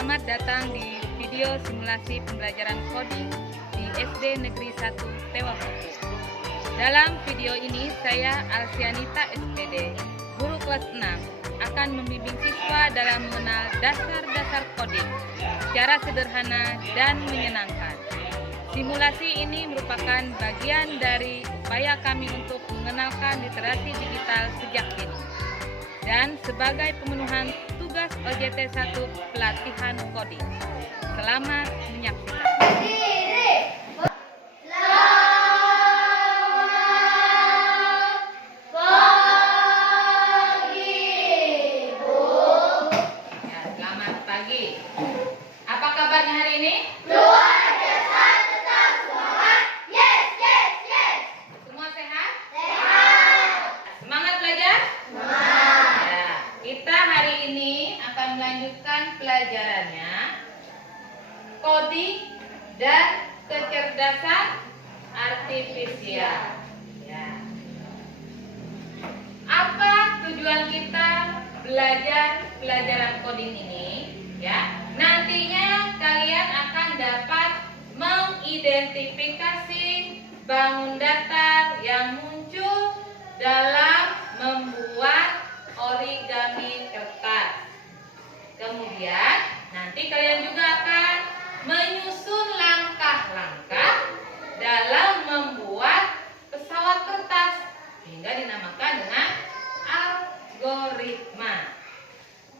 Selamat datang di video simulasi pembelajaran coding di SD Negeri 1 Tewakuku. Dalam video ini saya Alsianita SPD, guru kelas 6, akan membimbing siswa dalam mengenal dasar-dasar coding secara sederhana dan menyenangkan. Simulasi ini merupakan bagian dari upaya kami untuk mengenalkan literasi digital sejak dini dan sebagai pemenuhan tugas OJT 1 pelatihan coding. Selamat menyaksikan. Selamat pagi. Apa kabarnya hari ini? Luar biasa, tetap semangat. Yes, yes, yes. Semua sehat? Sehat. Semangat belajar? Semangat. Ya, kita hari ini akan melanjutkan pelajarannya coding dan kecerdasan artifisial. Ya. Apa tujuan kita belajar pelajaran coding ini? Ya, nantinya kalian akan dapat mengidentifikasi bangun datar yang muncul dalam membuat origami kertas. Kemudian nanti kalian juga akan menyusun langkah-langkah dalam membuat pesawat kertas hingga dinamakan dengan algoritma.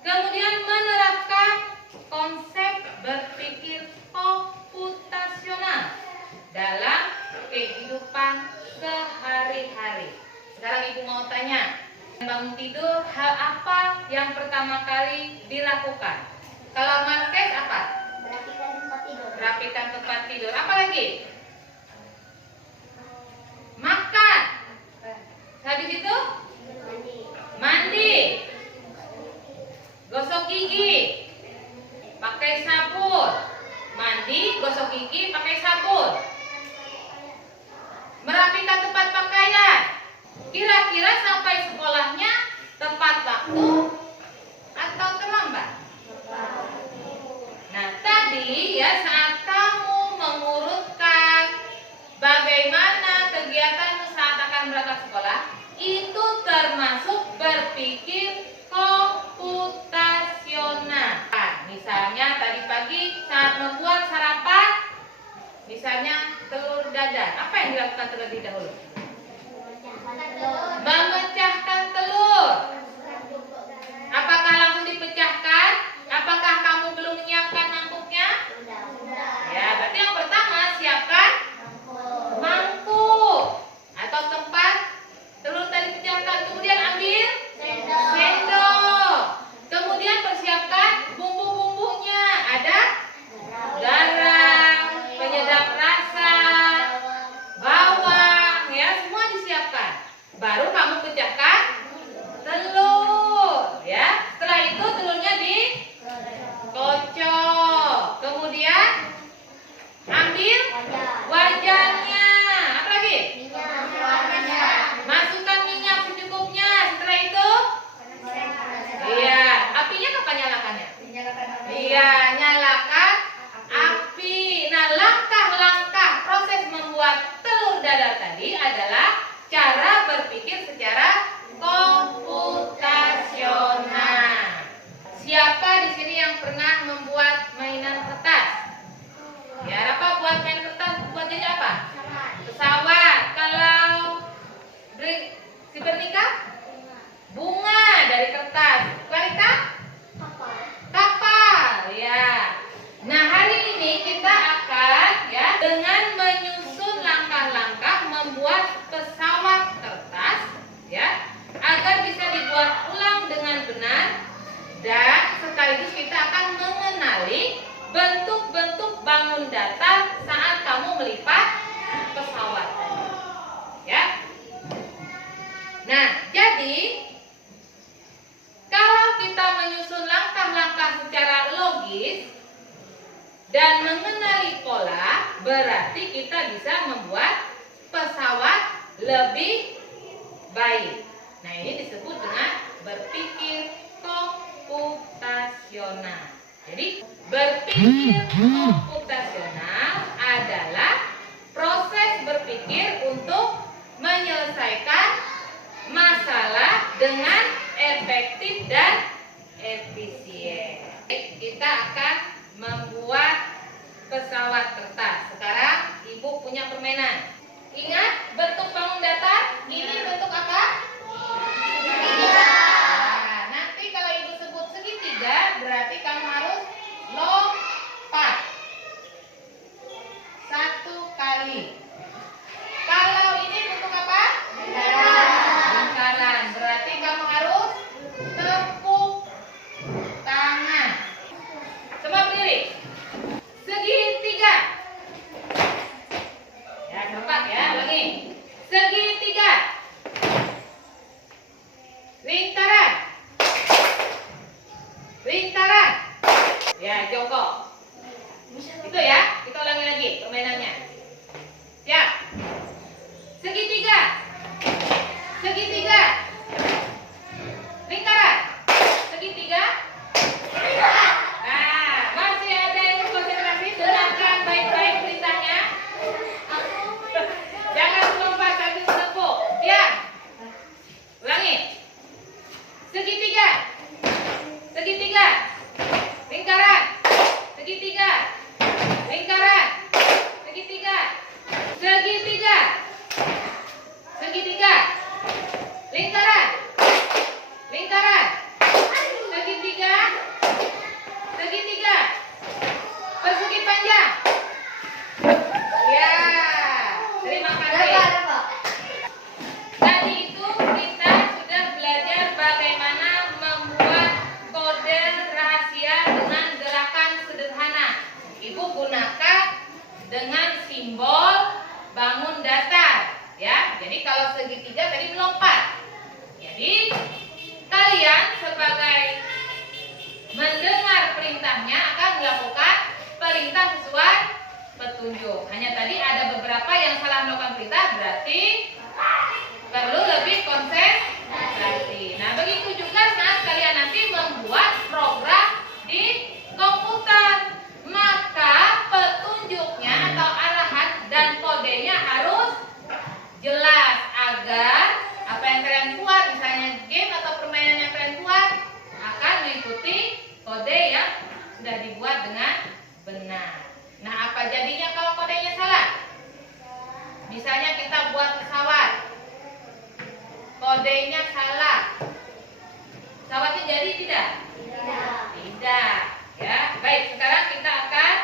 Kemudian menerapkan konsep berpikir komputasional dalam kehidupan sehari-hari. Sekarang Ibu mau tanya, bangun tidur, hal apa yang pertama kali dilakukan? Kalau Marquez apa? Perhatikan tempat tidur. Rapikan tempat tidur. Apa lagi? Makan. Habis itu mandi. Gosok gigi. Pakai sabun. Mandi, gosok gigi, pakai sabun. Merapikan tempat pakaian. Kira-kira sampai sekolahnya tepat waktu atau terlambat? Nah, tadi ya saat kamu mengurutkan bagaimana kegiatanmu saat akan berangkat sekolah, itu termasuk berpikir komputasional. Nah, misalnya tadi pagi saat membuat sarapan, misalnya telur dadar, apa yang dilakukan terlebih dahulu? Memecahkan telur. Apakah langsung dipecahkan? Apakah kamu belum menyiapkan mangkuknya? Ya, berarti yang pertama siapkan mangkuk atau tempat telur tadi pecahkan. Kemudian ambil sendok. Kemudian persiapkan bumbu-bumbunya. Ada garam, penyedap rasa, bawang, ya semua disiapkan. Baru kamu pecahkan telur, ya. Setelah itu telurnya dikocok. Kemudian ambil wajannya. Apa lagi? Masukkan minyak secukupnya. Setelah itu, iya, apinya kapan nyalakannya? Iya, nyalakan api. Nah, langkah-langkah proses membuat telur dadar tadi adalah cara berpikir secara komputasional. Siapa di sini yang pernah membuat mainan kertas? Ya, apa buat main kertas? Buat jadi apa? Pesawat. Kalau si Bernika? Bunga dari kertas. Clarita? Kapal. Ya. Nah, hari ini kita akan ya dengan menyusun langkah-langkah membuat pesawat kertas ya agar bisa dibuat ulang dengan benar, dan sekaligus kita akan mengenali bentuk-bentuk bangun datar saat kamu melipat pesawat. Ya. Nah, jadi kalau kita menyusun langkah-langkah secara logis dan mengenali pola, berarti kita bisa membuat pesawat lebih baik. Nah, ini disebut dengan berpikir komputasional. Jadi berpikir komputasional adalah proses berpikir untuk menyelesaikan masalah dengan efektif dan efisien. Kita akan membuat pesawat kertas. Sekarang Ibu punya permainan. Ingat bentuk bangun datar? Ini bentuk apa? Nah, nanti kalau Ibu sebut segitiga, berarti kamu harus lompat 1 kali. Kalau ini bentuk apa? Lingkaran. Berarti kamu harus tepuk tangan. Semua berdiri. Segitiga. Ya, cepat ya, ulangi. Segitiga. Lingkaran. Lingkaran. Ya, jongkok. Itu ya, kita ulangi lagi permainannya. Siap. Segitiga. Segitiga. Lingkaran. Segitiga. Nah, masih ada yang konsentrasi, dengarkan baik-baik perintahnya. Jangan melompat sambil menepuk. Ya. Ulangi. Segitiga. Segitiga. Lingkaran. Segitiga. Lingkaran. Segitiga. Segitiga. Segitiga. Lingkaran. Lingkaran. Segitiga. Segitiga. Persegi panjang. Ya. Terima kasih. Tadi itu kita sudah belajar bagaimana membuat kode rahasia dengan gerakan sederhana. Ibu gunakan dengan simbol bangun datar, ya. Jadi kalau segitiga tadi melompat. Jadi kalian sebagai mendengar perintahnya akan melakukan perintah sesuai petunjuk. Hanya tadi ada beberapa yang salah melakukan perintah, berarti perlu lebih konsentrasi. Nah, begitu juga saat kalian nanti membuat program di komputer, maka petunjuknya atau arahan dan kodenya harus jelas agar apa yang kalian buat, misalnya game atau permainan yang kalian buat, akan mengikuti kode yang sudah dibuat dengan benar. Nah, apa jadinya kalau kodenya salah? Misalnya kita buat pesawat, kodenya salah, pesawatnya jadi tidak? Tidak. Ya, baik. Sekarang kita akan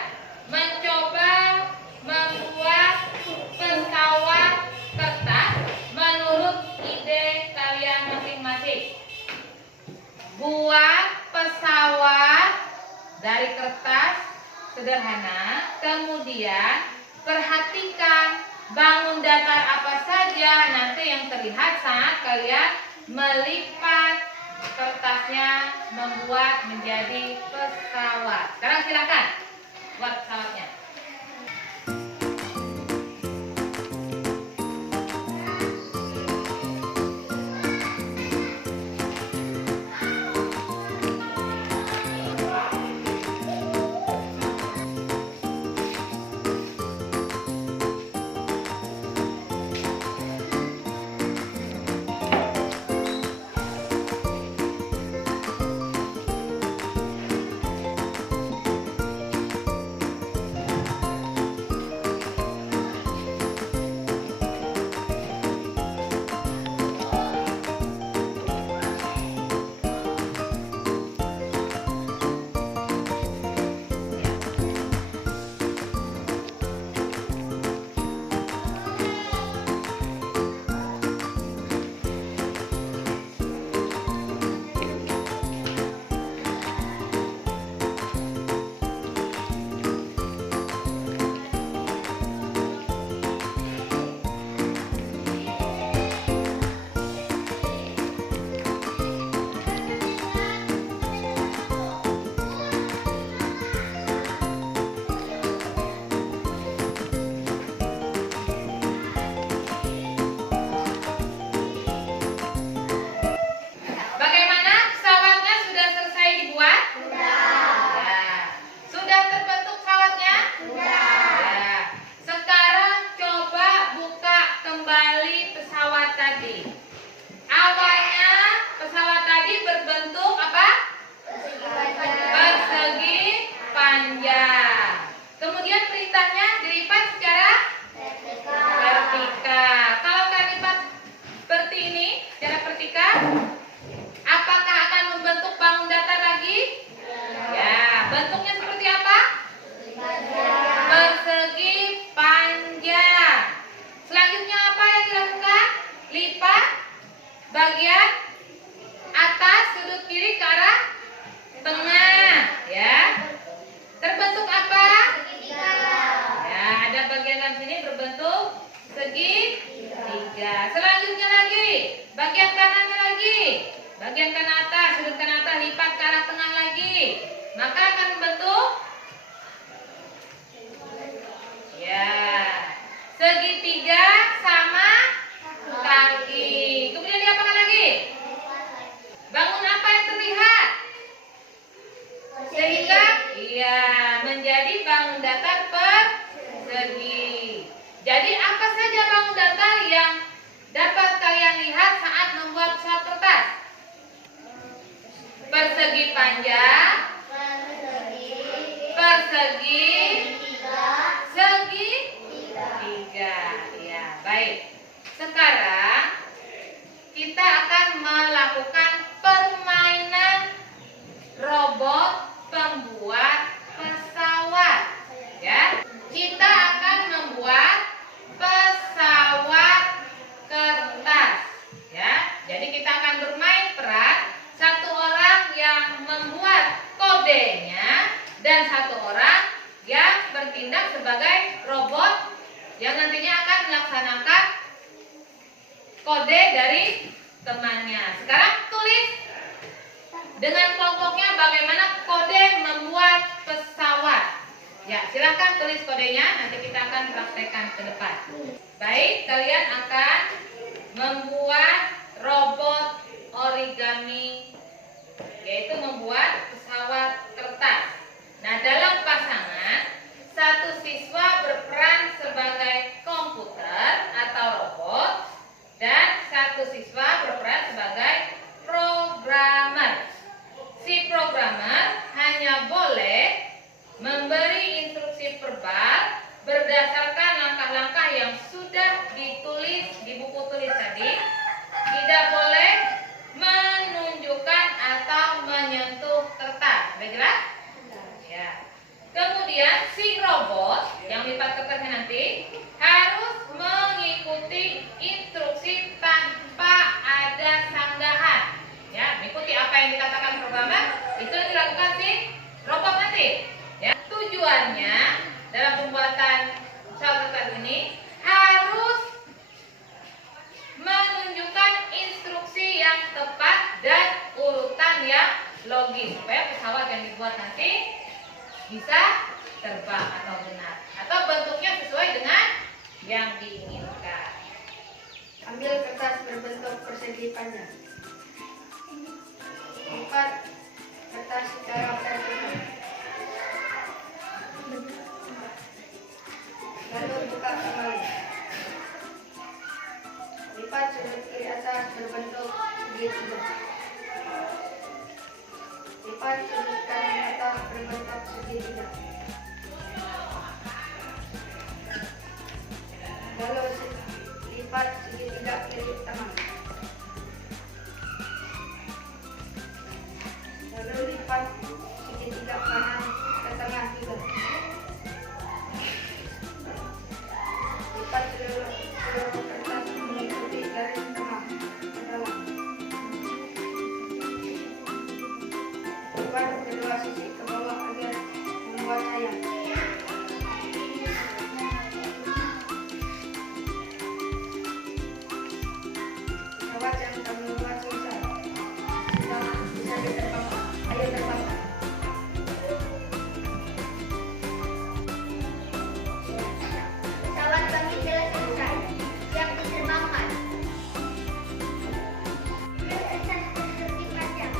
mencoba membuat pesawat kertas menurut ide kalian masing-masing. Buat pesawat dari kertas sederhana, kemudian perhatikan bangun datar apa saja nanti yang terlihat saat kalian melipat kertasnya membuat menjadi pesawat. Sekarang silakan buat pesawatnya. maka akan membentuk ya segitiga sama kaki. Kemudian diapakan lagi? Bangun apa yang terlihat? Sehingga iya menjadi bangun datar persegi. Jadi apa saja bangun datar yang dapat kalian lihat saat membuat pesawat kertas? Persegi panjang, persegi, segitiga. Ya, baik. Sekarang kita akan melakukan permainan robot pembuat pesawat. Ya, kita akan membuat pesawat kertas. Ya, jadi kita akan bermain peran. Satu orang yang membuat kodenya dan satu orang yang bertindak sebagai robot yang nantinya akan melaksanakan kode dari temannya. Sekarang tulis dengan kelompoknya bagaimana kode membuat pesawat. Ya, silakan tulis kodenya, nanti kita akan praktekkan ke depan. Baik, kalian akan membuat robot origami, yaitu membuat pesawat kertas. Nah, dalam pasangan, satu siswa berperan sebagai komputer atau robot dan satu siswa berperan sebagai programmer. Si programmer hanya boleh memberi instruksi verbal berdasarkan langkah-langkah yang sudah ditulis di buku tulis tadi. Tidak boleh menunjukkan atau menyentuh kertas. Sudah jelas? Ya. Kemudian si robot yang lipat kertasnya nanti harus mengikuti instruksi tanpa ada sanggahan. Ya, mengikuti apa yang dikatakan programmer, itu yang dilakukan si robot nanti. Ya, tujuannya dalam pembuatan pesawat kertas ini harus menunjukkan instruksi yang tepat dan urutan yang logis supaya pesawat yang dibuat nanti bisa terbang atau benar atau bentuknya sesuai dengan yang diinginkan. Ambil kertas berbentuk persegi panjang. Lipat kertas secara vertikal. Lalu buka kembali. Lipat sudut kiri atas berbentuk segitiga. Lipat sudut kanan atas berbentuk segitiga. Lalu lipat segitiga kiri tengah. Lalu lipat segitiga kanan ke tengah juga. Lipat seluruh kertas mengikuti garis tengah ke dalam. Lipat kedua sisi ke bawah agar membuat sayap. Pesawat yang kami buat selesai. Sudah bisa diterbangkan. Ayo terbangkan. Pesawat kami telah selesai. Siap diterbangkan. Kertas persegi panjang.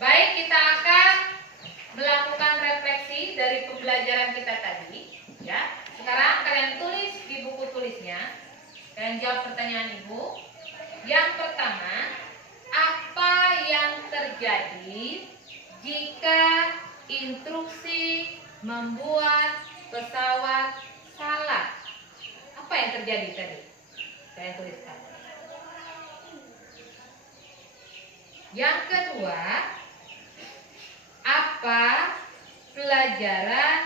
Baik, kita akan melakukan refleksi dari pembelajaran kita tadi, ya. Sekarang kalian tulis di buku tulisnya. Kalian jawab pertanyaan Ibu. Yang pertama, apa yang terjadi jika instruksi membuat pesawat salah? Apa yang terjadi tadi? Kalian tuliskan. Yang kedua, apa pelajaran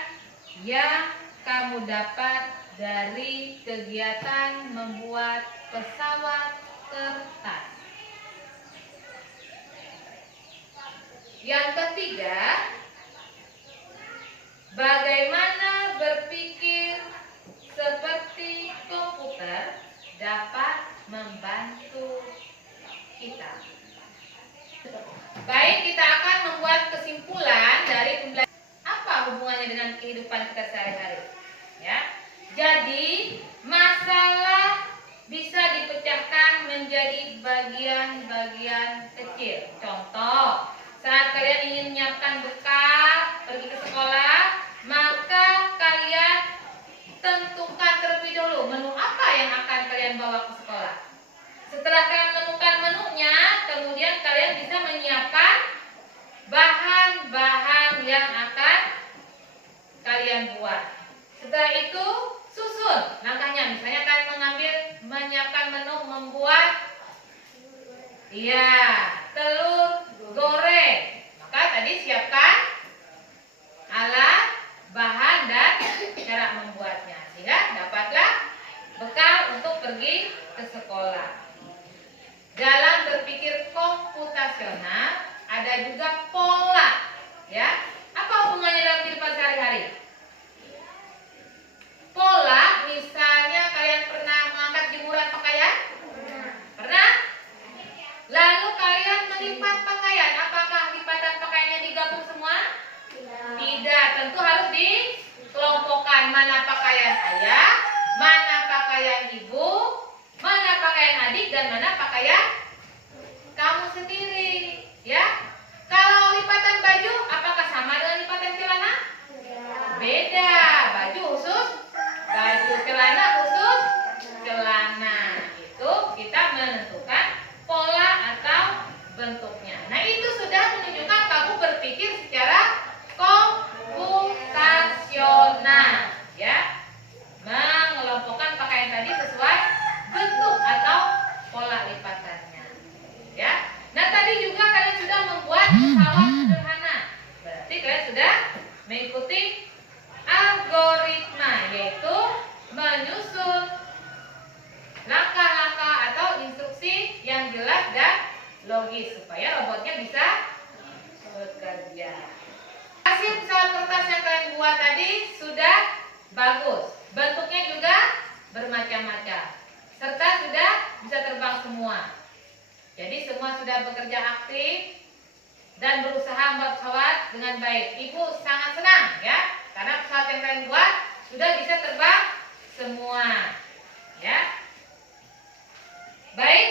yang kamu dapat dari kegiatan membuat pesawat kertas? Yang ketiga, bagaimana berpikir seperti komputer dapat membantu kita? Baik, kita akan membuat kesimpulan dari pembelajaran. Apa hubungannya dengan kehidupan kita sehari-hari? Ya. Jadi, masalah bisa dipecahkan menjadi bagian-bagian kecil. Contoh, saat kalian ingin menyiapkan bekal pergi ke sekolah, maka kalian tentukan terlebih dulu menu apa yang akan kalian bawa ke sekolah. Setelah kalian menemukan menunya, kemudian kalian bisa menyiapkan bahan-bahan yang akan kalian buat. Setelah itu, susun langkahnya. Misalnya kalian menyiapkan menu membuat telur goreng. Maka tadi siapkan alat, bahan, dan cara membuatnya. Sehingga dapatlah bekal untuk pergi ke sekolah. Dalam berpikir komputasional ada juga pola, ya. Apa hubungannya dalam kehidupan sehari-hari? Pola, misalnya kalian pernah mengangkat jemuran pakaian? Pernah? Lalu kalian melipat pakaian, apakah lipatan pakaiannya digabung semua? Tidak, tentu harus dikelompokkan. Mana pakaian ayah, mana pakaian ibu, mana pakaian adik, dan mana pakaian kamu sendiri, ya. Kalau lipatan baju, apakah sama dengan lipatan celana? Beda. Baju khusus baju, celana khusus celana. Itu kita menentukan pola atau bentuknya. Nah, itu sudah menunjukkan kamu berpikir secara komputasional, ya. Mengelompokkan pakaian tadi sesuai bentuk atau pola lipatannya, ya. Nah, tadi juga kalian sudah membuat pesawat sederhana. Berarti kalian sudah mengikuti algoritma, yaitu menyusun langkah-langkah atau instruksi yang jelas dan logis supaya robotnya bisa bekerja. Hasil pesawat kertas yang kalian buat tadi sudah bagus. Bentuknya juga bermacam-macam. Serta sudah bisa terbang semua. Jadi semua sudah bekerja aktif dan berusaha membuat pesawat dengan baik. Ibu sangat senang, ya, karena pesawat yang kalian buat sudah bisa terbang semua, ya. Baik,